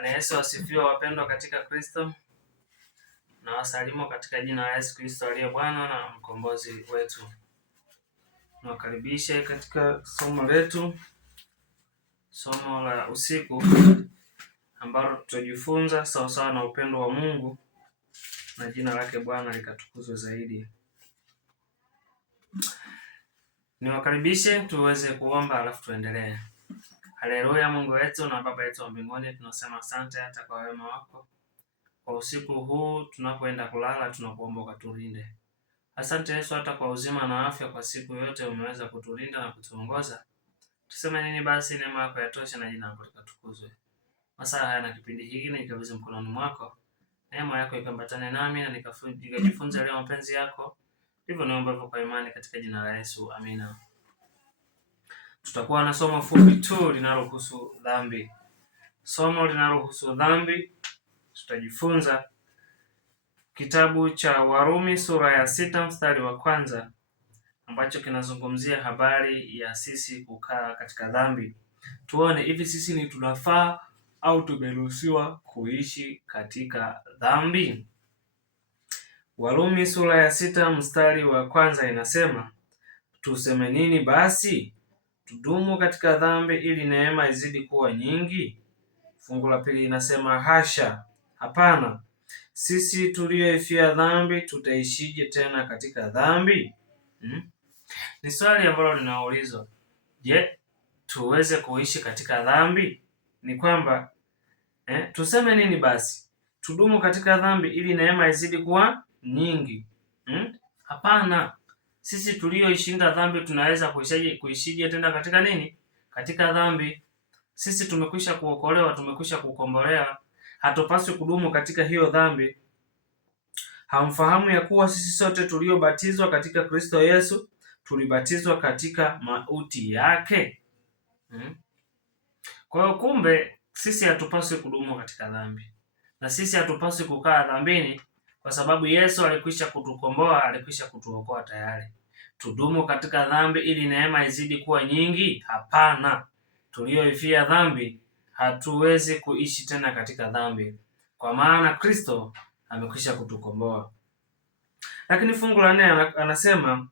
Bwana Yesu asifiwe, wapendwa katika Kristo. Na wasalimu katika jina la Yesu Kristo aliye Bwana na mkombozi wetu. Nawakaribisha katika somo letu, somo la usiku, ambalo tutajifunza sawasawa na upendo wa Mungu na jina lake Bwana likatukuzwe zaidi. Niwakaribishe tuweze kuomba alafu tuendelee. Haleluya. Mungu wetu na Baba yetu wa mbinguni, tunasema asante hata kwa wema wako. Kwa usiku huu tunapoenda kulala, tunakuomba ukatulinde. Asante Yesu hata kwa uzima na afya, kwa siku yote umeweza kutulinda na kutuongoza. Tuseme nini basi? Neema yako yatosha na jina lako likatukuzwe. Masaa haya na kipindi hiki nikabidhi mkononi mwako. Neema yako ikambatane nami na nikajifunza leo mapenzi yako. Hivyo naomba kwa imani katika jina la Yesu. Amina. Tutakuwa na somo fupi tu linalohusu dhambi. Somo linalohusu dhambi, tutajifunza kitabu cha Warumi sura ya 6 mstari wa 1, ambacho kinazungumzia habari ya sisi kukaa katika dhambi. Tuone hivi sisi ni tunafaa au tumeruhusiwa kuishi katika dhambi. Warumi sura ya 6 mstari wa 1 inasema, tuseme nini basi? Tudumu katika dhambi ili neema izidi kuwa nyingi? Fungu la pili inasema hasha, hapana. Sisi tulioifia dhambi tutaishije tena katika dhambi? Ni swali ambalo linaulizwa. Je, tuweze kuishi katika dhambi? Ni kwamba tuseme nini basi? Tudumu katika dhambi ili neema izidi kuwa nyingi? Hapana. Sisi tulioishinda dhambi tunaweza kuishije tena katika nini? Katika dhambi. Sisi tumekwisha kuokolewa, tumekwisha kukombolewa. Hatupaswi kudumu katika hiyo dhambi. Hamfahamu ya kuwa sisi sote tuliobatizwa katika Kristo Yesu tulibatizwa katika mauti yake? Kwa hiyo kumbe sisi hatupaswi kudumu katika dhambi, na sisi hatupaswi kukaa dhambini, kwa sababu Yesu alikwisha kutukomboa, alikwisha kutuokoa tayari. Tudumu katika dhambi ili neema izidi kuwa nyingi? Hapana. Tulioifia dhambi hatuwezi kuishi tena katika dhambi, kwa maana Kristo amekwisha kutukomboa. Lakini fungu la 4 anasema,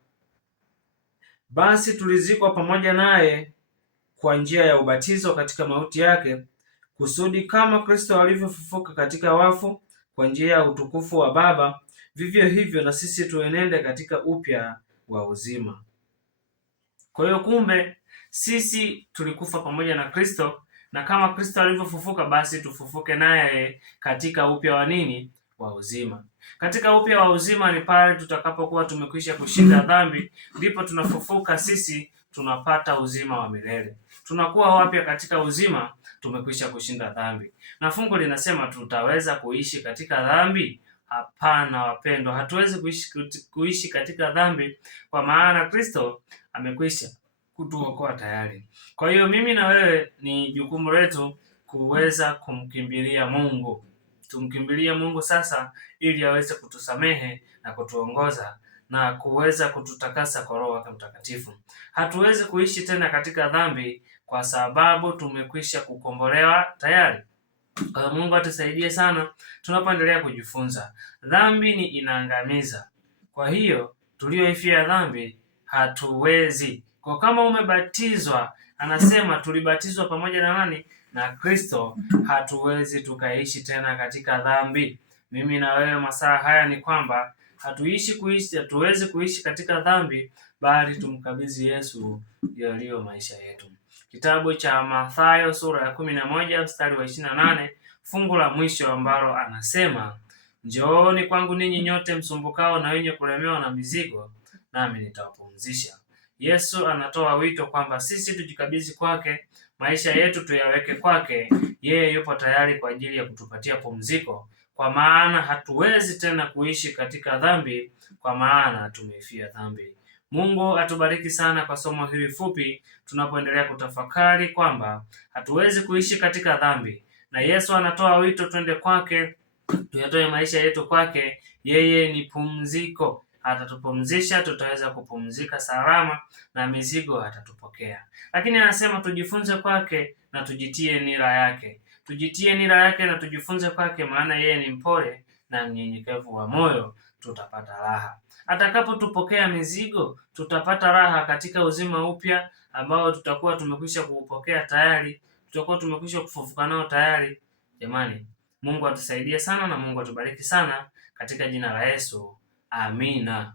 basi tulizikwa pamoja naye kwa njia ya ubatizo katika mauti yake, kusudi kama Kristo alivyofufuka katika wafu kwa njia ya utukufu wa Baba, vivyo hivyo na sisi tuenende katika upya wa uzima. Kwa hiyo kumbe sisi tulikufa pamoja na Kristo, na kama Kristo alivyofufuka basi tufufuke naye katika upya wa nini? Wa uzima. Katika upya wa uzima ni pale tutakapokuwa tumekwisha kushinda dhambi, ndipo tunafufuka sisi, tunapata uzima wa milele. Tunakuwa wapya katika uzima, tumekwisha kushinda dhambi. Na fungu linasema tutaweza kuishi katika dhambi? Hapana wapendwa, hatuwezi kuishi katika dhambi, kwa maana Kristo amekwisha kutuokoa tayari. Kwa hiyo mimi na wewe ni jukumu letu kuweza kumkimbilia Mungu. Tumkimbilie Mungu sasa ili aweze kutusamehe na kutuongoza na kuweza kututakasa kwa Roho wake Mtakatifu. Hatuwezi kuishi tena katika dhambi kwa sababu tumekwisha kukombolewa tayari. Mungu atusaidie sana tunapoendelea kujifunza. Dhambi ni inaangamiza. Kwa hiyo tulioifia dhambi hatuwezi. Kwa kama umebatizwa, anasema tulibatizwa pamoja na nani? Na Kristo. Hatuwezi tukaishi tena katika dhambi. Mimi na wewe masaa haya ni kwamba hatuwezi kuishi katika dhambi, bali tumkabidhi Yesu yaliyo maisha yetu. Kitabu cha Mathayo sura ya 11 mstari wa 28, fungu la mwisho ambalo anasema, njooni kwangu ninyi nyote msumbukao na wenye kulemewa na mizigo, nami nitawapumzisha. Yesu anatoa wito kwamba sisi tujikabidhi kwake, maisha yetu tuyaweke kwake. Yeye yupo tayari kwa ajili ya kutupatia pumziko, kwa maana hatuwezi tena kuishi katika dhambi, kwa maana tumeifia dhambi. Mungu atubariki sana kwa somo hili fupi, tunapoendelea kutafakari kwamba hatuwezi kuishi katika dhambi, na Yesu anatoa wito twende kwake, tuyatoe maisha yetu kwake. Yeye ni pumziko. Atatupumzisha, tutaweza kupumzika salama, na mizigo atatupokea. Lakini anasema tujifunze kwake na tujitie nira yake. tujitie nira yake na tujifunze kwake, maana yeye ni mpole na mnyenyekevu wa moyo, tutapata raha. Atakapotupokea mizigo, tutapata raha katika uzima upya ambao tutakuwa tumekwisha kuupokea tayari, tutakuwa tumekwisha kufufuka nao tayari. Jamani, Mungu atusaidie sana na Mungu atubariki sana katika jina la Yesu. Amina.